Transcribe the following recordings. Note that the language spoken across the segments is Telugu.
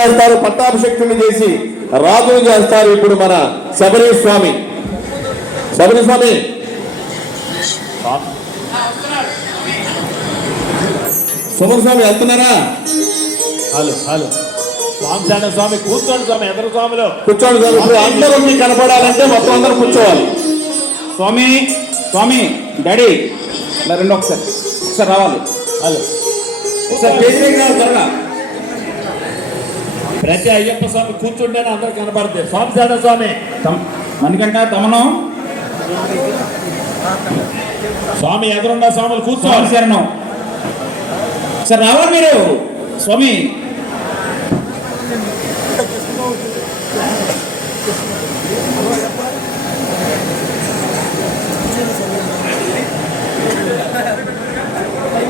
చేస్తారు, పట్టాభిషేక్తుని చేసి రాజులు చేస్తారు. ఇప్పుడు మన శబరి స్వామి సుమన్ స్వామి వెళ్తున్నారా? హలో స్వామి కూర్చోండి స్వామి, ఎదురు స్వామిలో కూర్చోండి స్వామి. ఇప్పుడు అందరూ మీకు కనపడాలంటే మొత్తం అందరూ కూర్చోవాలి. స్వామి డాడీ రెండు ఒకసారి రావాలి. హలో త్వరగా ప్రతి అయ్యప్ప స్వామి కూర్చుంటేనే అందరు కనపడుతుంది. స్వామి మనకంట తమను స్వామి ఎదురున్న స్వాములు కూర్చోవాలి. శరణం సార్ రావాలి మీరు స్వామి.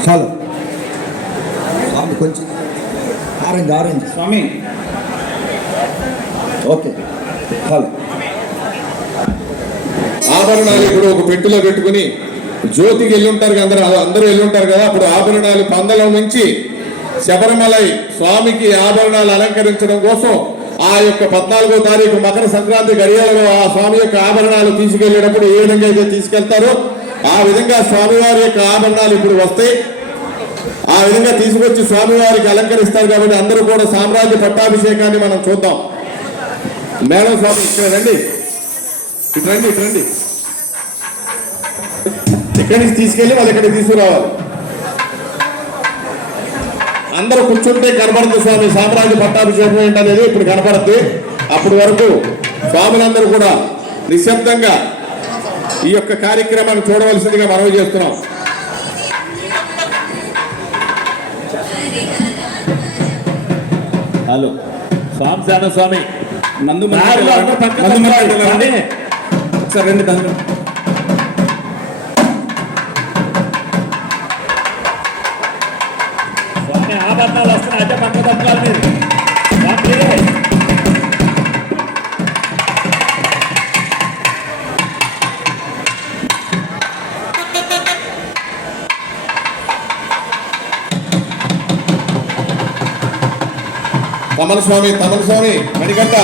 చాలు స్వామి, కొంచెం ఆరెంజ్ స్వామి ఓకే. చాలు ఆభరణాలు ఇప్పుడు ఒక పెట్టెలో పెట్టుకుని జ్యోతికి వెళ్ళుంటారు కదా, అందరూ వెళ్ళుంటారు కదా. అప్పుడు ఆభరణాలు పందలో నుంచి శబరిమలై స్వామికి ఆభరణాలు అలంకరించడం కోసం ఆ యొక్క 14వ తారీఖు మకర సంక్రాంతి గడియలలో ఆ స్వామి యొక్క ఆభరణాలు తీసుకెళ్లేటప్పుడు ఏ విధంగా అయితే తీసుకెళ్తారో ఆ విధంగా స్వామివారి యొక్క ఆభరణాలు ఇప్పుడు వస్తాయి. ఆ విధంగా తీసుకొచ్చి స్వామివారికి అలంకరిస్తారు. కాబట్టి అందరూ కూడా సామ్రాజ్య పట్టాభిషేకాన్ని మనం చూద్దాం. మేడం స్వామి ఇక్కడ రండి, ఇటు రండి. ఇక్కడి నుంచి తీసుకెళ్ళి వాళ్ళు ఇక్కడికి తీసుకురావాలి. అందరూ కూర్చుంటే కనపడుతుంది స్వామి సామ్రాజ్య పట్టాభిషేకం ఏంటనేది ఇప్పుడు కనపడుతుంది. అప్పటి వరకు స్వాములందరూ కూడా నిశ్శబ్దంగా ఈ యొక్క కార్యక్రమాన్ని చూడవలసిందిగా మనవి చేస్తున్నాం. హలో స్వామి నందు ఒకసారి రెండు తండ్రి స్వామి ఆభరణాలు వస్తున్నాయి. అంటే పక్క తప్పాలి మీరు తమల స్వామి మణికంఠ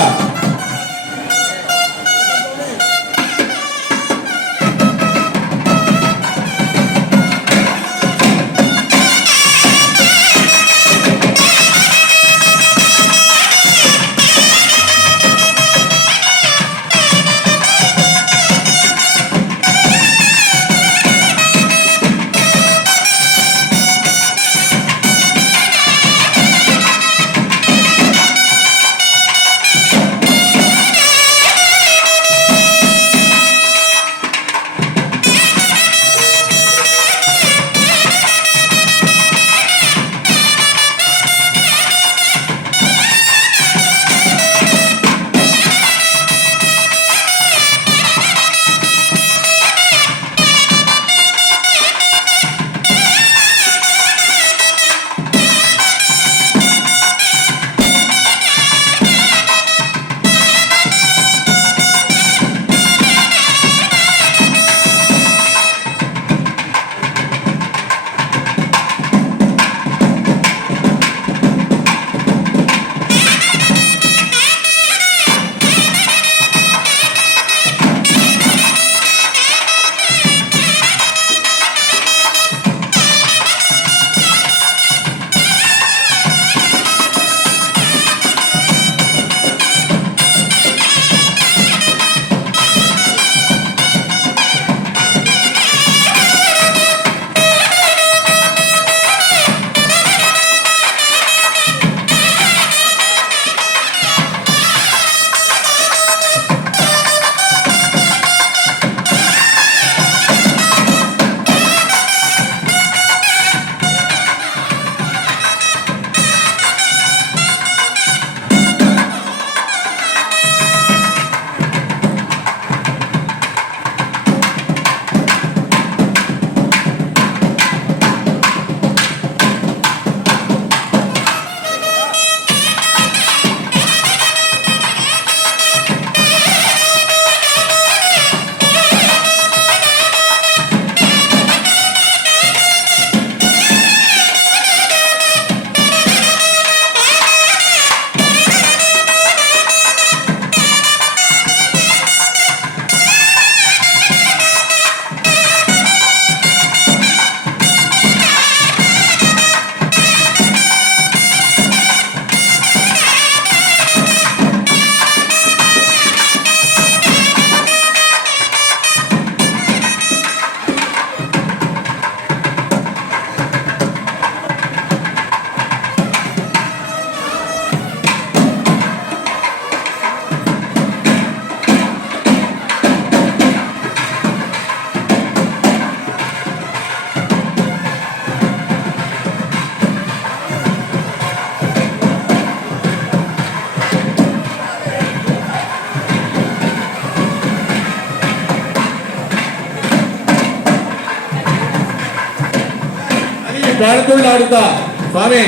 పేడతుళ్ళు ఆడుతా స్వామి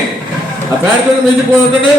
ఆ పేడతుళ్ళు మించిపోతుండే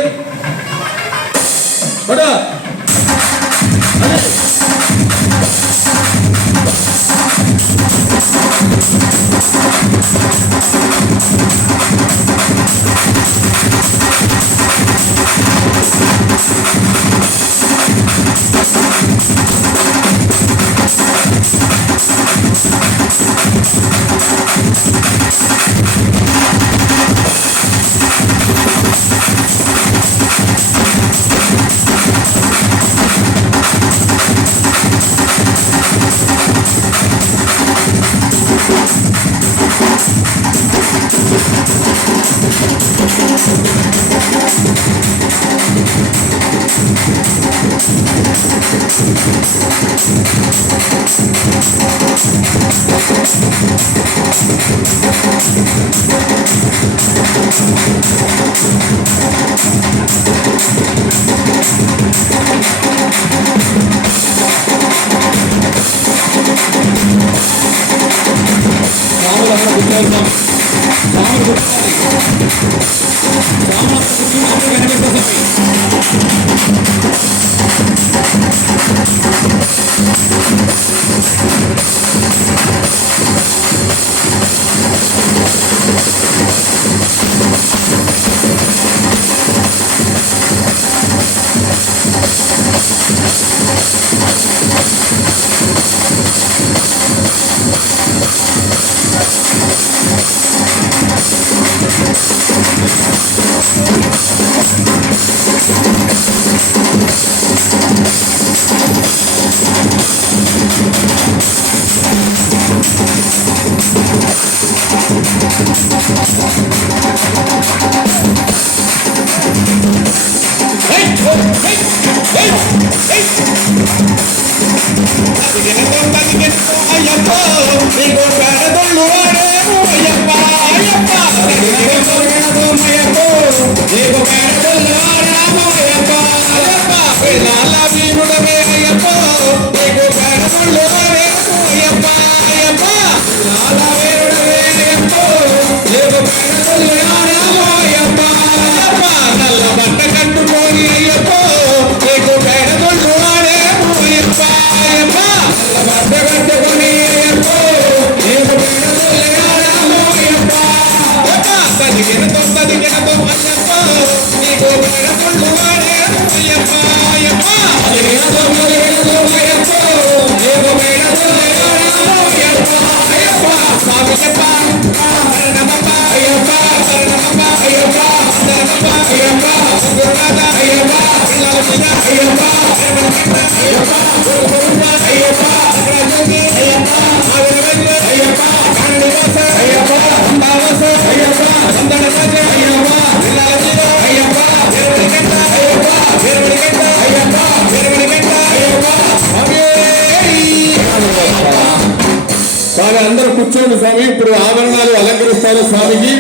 స్వామి అందరూ కూర్చోండి స్వామి. ఇప్పుడు ఆభరణాలు అలంకరిస్తారు స్వామికి.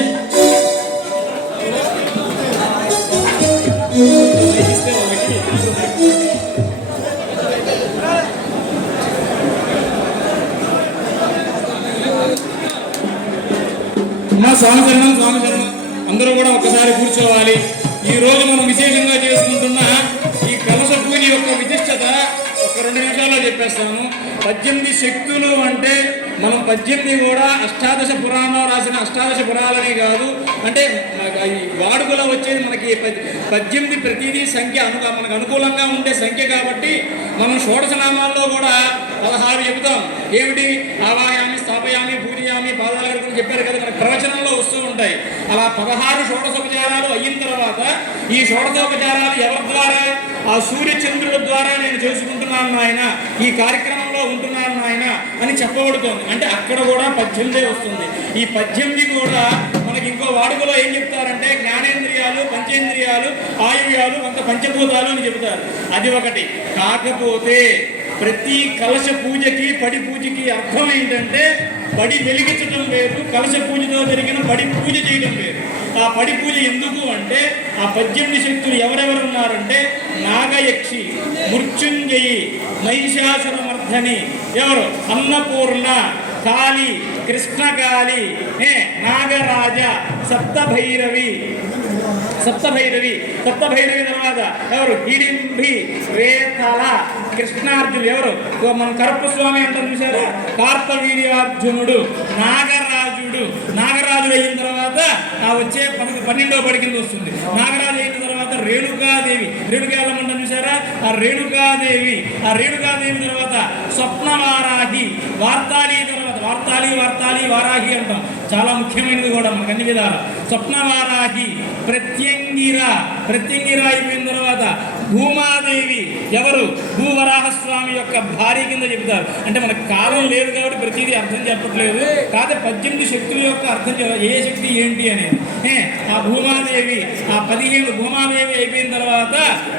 స్వామి శరణం, స్వామి శరణం. అందరూ కూడా ఒక్కసారి కూర్చోవాలి. ఈ రోజు మనం విశేషంగా చేసుకుంటున్న ఈ కలశ పూజ యొక్క విశిష్టత ఒక 2 నిమిషాల్లో చెప్పేస్తాను. 18 శక్తులు అంటే మనం 18 కూడా అష్టాదశ పురాణం రాసిన అష్టాదశ పురాణాలని కాదు. అంటే ఈ వాడుకలో వచ్చేది మనకి 18 ప్రతిదీ సంఖ్య మనకు అనుకూలంగా ఉండే సంఖ్య కాబట్టి మనం షోడశ నామాల్లో కూడా 16 చెబుతాం. ఏమిటి? ఆవాయామి, స్థాపయామి, పూజయామి, పాదాల గురించి చెప్పారు కదా, మనకు ప్రవచనంలో వస్తూ ఉంటాయి. అలా 16 షోడశోపచారాలు అయిన తర్వాత ఈ షోడశోపచారాలు ఎవరి ద్వారా? ఆ సూర్యచంద్రుల ద్వారా నేను చేసుకుంటున్నాను నాయన, ఈ కార్యక్రమంలో ఉంటున్నాను నాయన అని చెప్పబడుతోంది. అంటే అక్కడ కూడా 18 వస్తుంది. ఈ 18 కూడా మనకి ఇంకో వాడుకలో ఏం చెప్తారంటే జ్ఞానేంద్రియాలు, పంచేంద్రియాలు, ఆయుర్యాలు, పంచభూతాలు అని చెబుతారు. అది ఒకటి. కాకపోతే ప్రతి కలశ పూజకి, పడి పూజకి అర్థం ఏంటంటే పడి వెలిగించడం వేరు, కలశ పూజతో జరిగిన పడి పూజ చేయడం వేరు. ఆ పడి పూజ ఎందుకు అంటే ఆ 18 శక్తులు ఎవరెవరు ఉన్నారంటే నాగయక్షి, మృత్యుంజయి, మహిషాసురమర్ధని, ఎవరు? అన్నపూర్ణ, కాళి, కృష్ణకాళి, నాగరాజ, సప్తభైరవి తర్వాత ఎవరు? హిడింబి, వేతల, కృష్ణార్జునుడు. ఎవరు? మనం కరప్ప స్వామి అంటాం చూసారా, కార్తవీర్యార్జునుడు, నాగరాజుడు అయిన తర్వాత వచ్చే 12వ పడి కింద వస్తుంది. నాగరాజు అయిన తర్వాత రేణుకాదేవి ఎల్లమంటాం చూసారా, ఆ రేణుకాదేవి తర్వాత స్వప్నవారాహి, వారాహి అంటాం, చాలా ముఖ్యమైనది కూడా మనకు అన్ని విధాలు. స్వప్నవారాహి, ప్రత్యంగిర అయిపోయిన తర్వాత భూమాదేవి. ఎవరు? భూవరాహస్వామి యొక్క భార్య కింద చెప్తారు. అంటే మనకు కాలం లేదు కాబట్టి ప్రతిదీ అర్థం చెప్పట్లేదు, కాకపోతే 18 శక్తుల యొక్క అర్థం ఏ శక్తి ఏంటి అనేది. ఆ భూమాదేవి, ఆ 15 భూమాదేవి అయిపోయిన తర్వాత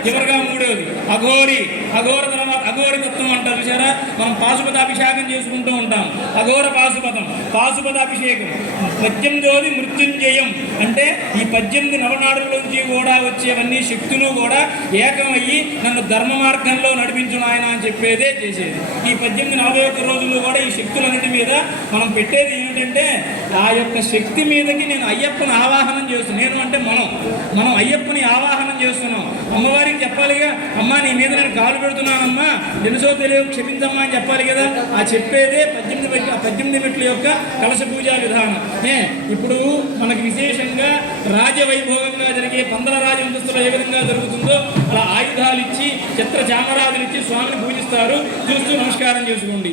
చివరిగా 3వది అఘోర తర్వాత అఘోరి తత్వం అంటారు చూసారా, మనం పాశుపతాభిషేకం చేసుకుంటూ ఉంటాం. అఘోర పాశుపతాభిషేకం. 18వది మృత్యుంజయం. అంటే ఈ 18 నవనాడుల్లోంచి కూడా వచ్చేవన్నీ శక్తులు కూడా ఏకమయ్యి నన్ను ధర్మ మార్గంలో నడిపించు నాయన అని చెప్పేదే చేసేది. ఈ 1841 రోజుల్లో కూడా ఈ శక్తులన్నిటి మీద మనం పెట్టేది ఏమిటంటే, ఆ యొక్క శక్తి మీదకి నేను అయ్యప్పని ఆవాహనం చేస్తున్నాను. నేను అంటే మనం అయ్యప్పని ఆవాహనం చేస్తున్నాం. అమ్మవారికి చెప్పాలిగా, అమ్మ నీ మీద నేను కాలు పెడుతున్నానమ్మా, తెలుసో తెలియదు క్షమించమ్మా అని చెప్పాలి కదా. ఆ చెప్పేదే 18 మెట్ల యొక్క కలశ పూజా విధానం. ఇప్పుడు మనకి విశేషంగా రాజవైభోగంగా జరిగే పందల రాజవంశస్థులు ఏ విధంగా జరుగుతుందో అలా ఆయుధాలు ఇచ్చి చిత్ర చామరాజులు ఇచ్చి స్వామిని పూజిస్తారు. చూస్తూ నమస్కారం చేసుకోండి.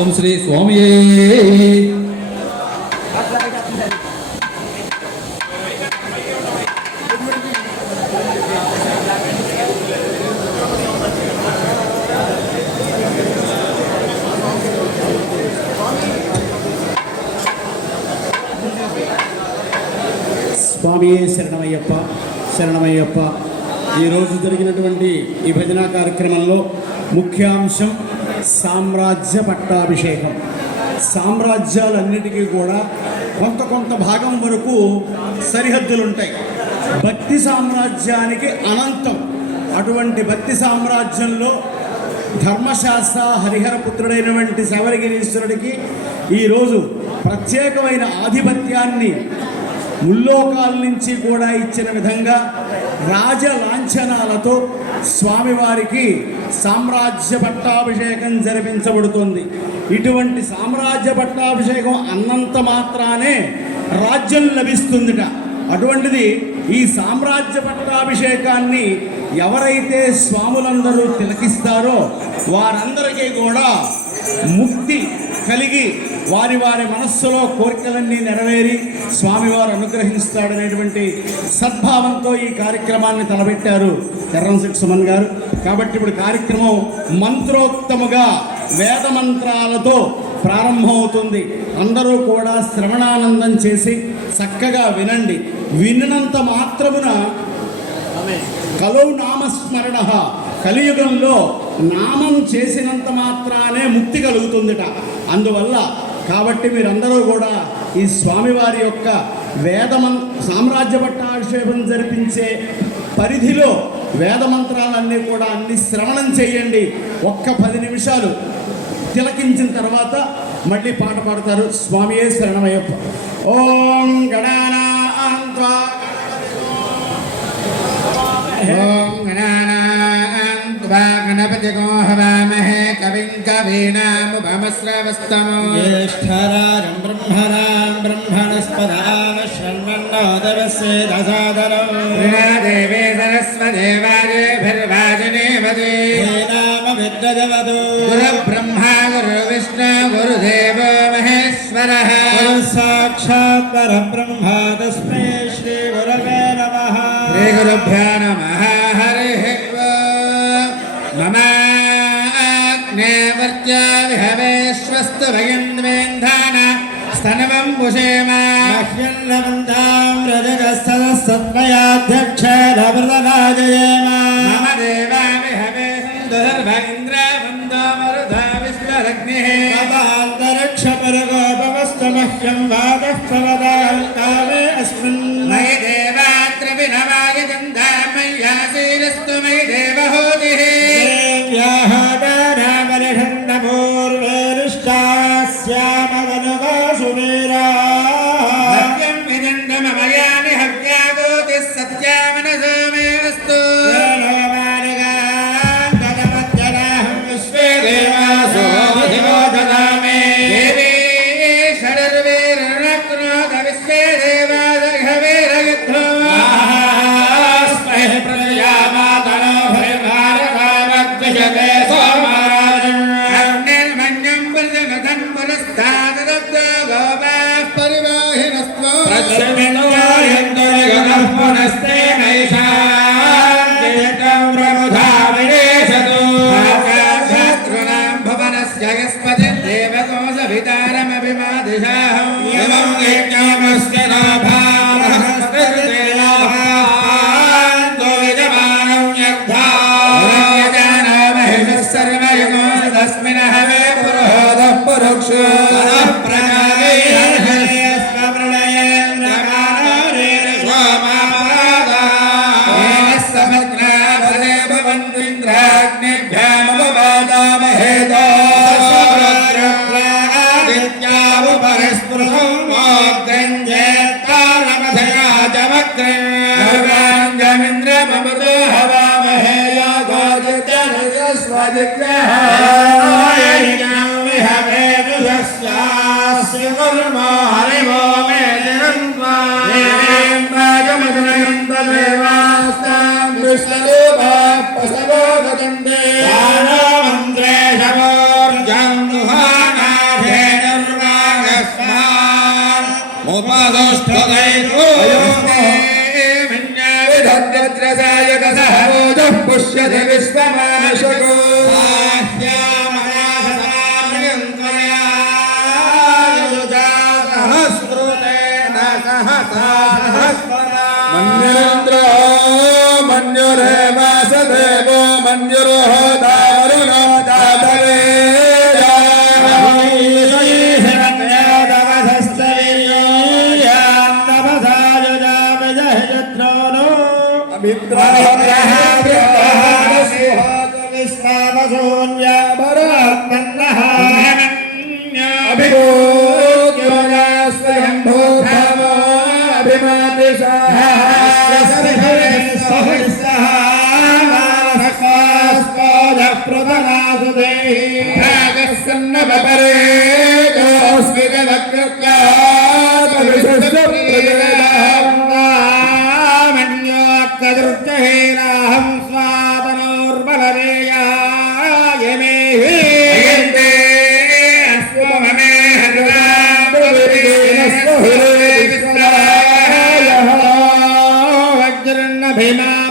ఓం శ్రీ స్వామి. స్వామియే శరణమయ్యప్ప. ఈరోజు జరిగినటువంటి ఈ భజన కార్యక్రమంలో ముఖ్యాంశం సామ్రాజ్య పట్టాభిషేకం. సామ్రాజ్యాలన్నిటికీ కూడా కొంత భాగం వరకు సరిహద్దులు ఉంటాయి. భక్తి సామ్రాజ్యానికి అనంతం. అటువంటి భక్తి సామ్రాజ్యంలో ధర్మశాస్త్ర హరిహరపుత్రుడైనటువంటి శబరిగిరీశ్వరుడికి ఈరోజు ప్రత్యేకమైన ఆధిపత్యాన్ని ముల్లోకాల నుంచి కూడా ఇచ్చిన విధంగా రాజ లాంఛనాలతో స్వామివారికి సామ్రాజ్య పట్టాభిషేకం జరిపించబడుతుంది. ఇటువంటి సామ్రాజ్య పట్టాభిషేకం అన్నంత మాత్రానే రాజ్యం లభిస్తుందిట. అటువంటిది ఈ సామ్రాజ్య పట్టాభిషేకాన్ని ఎవరైతే స్వాములందరూ తిలకిస్తారో వారందరికీ కూడా ముక్తి కలిగి వారి మనస్సులో కోరికలన్నీ నెరవేరి స్వామివారు అనుగ్రహిస్తాడనేటువంటి సద్భావంతో ఈ కార్యక్రమాన్ని తలపెట్టారు ఎర్రంశెట్టి సుమన్ గారు. కాబట్టి ఇప్పుడు కార్యక్రమం మంత్రోక్తముగా వేద మంత్రాలతో ప్రారంభమవుతుంది. అందరూ కూడా శ్రవణానందం చేసి చక్కగా వినండి. విన్నంత మాత్రమున కలౌ నామస్మరణ, కలియుగంలో నామం చేసినంత మాత్రానే ముక్తి కలుగుతుందిట. అందువల్ల కాబట్టి మీరందరూ కూడా ఈ స్వామివారి యొక్క సామ్రాజ్య పట్టాభిషేకం జరిపించే పరిధిలో వేదమంత్రాలన్నీ కూడా అన్ని శ్రవణం చేయండి. ఒక్క 10 నిమిషాలు తిలకించిన తర్వాత మళ్ళీ పాట పాడతారు. స్వామియే శరణమయ్యప్ప. ఓం గణానాన్త్వా గణపతిగో హవామహే కవిం కవీనాముపమశ్రవస్తమో జ్యేష్ఠరాజం బ్రహ్మణస్పదాన శృణ్వన్నోదరస్యేదసాదరో దేవే సరస్వదేవాజేభిర్వాజనేవదే నామ విద్రజవదో గురుబ్రహ్మా గురువిష్ణు గురుదేవో మహేశ్వరః సాక్షాత్ పరబ్రహ్మ తస్మై శ్రీ గురవే నమః. శ్రీ గురుభ్యో నమః. హరిః మమాగ్నేవర్త్యా విహవేశ్వస్తు భయంద్వేంధాన स्तनवं पुषेम मह्यन्नवन्तां रजगस्तदसत्मयाध्यक्षरवृतराजयेम मम देवामिहवे इन्द्रवन्दोमरुधा विश्वरग्निः ममान्तरिक्षपरगोपमस्तमह्यं वादः प्रवदाहं कामे अस्मिन् मयि देवात्र विनवाय गन्धामय्यासीरस्तु मयि देवहूतिः देव्याः दानामनिषण्णभूर्वेरिष्टास्यामवनवासुवीराः सत्यं विदण्डममयानि हव्यागोतिः सत्यामनसो मे वस्तु मानिकान्तमध्यनाहं विश्वे देवासो देवो ददामि देवी षडर्वीर्णक्नोत विश्वे देवादर्घवीरयुद्धो स्महे प्रलयामातनो भयभारकामद्विषते सोमाराजन् अग्निर्मन्यं वृजनधन् पुरस्ताददब्दो गोपाः परिवाहिनस्त्वो प्रत्यन्वायन्तरिगतः पुनस्ते नैषान्त्येतं प्रमुधा विनेशतु आकाशात्मनां भुवनस्य यस्पतिर्देवकोशभितारमभिमादिशाहं यमं यज्ञामस्य लाभान्तो यजमानं यद्धा यजानो महिषः सर्वयुगो तस्मिन् हवे पुरोहदः पुरुक्षो येन समग्रा फले भवन्त्विन्द्राग्निभ्यामववादामहेतो सर्वाञ्जमिन्द्रममृतो हवामहे पुष्यति विश्वमाशको मन्युरेन्द्र मन्युरे वासदेवो मन्युरोह दारुणो दातवे मन्योक्तदुर्जहेनाहं स्वादनोर्बलरेयाय मे बहुनाम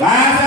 Wow.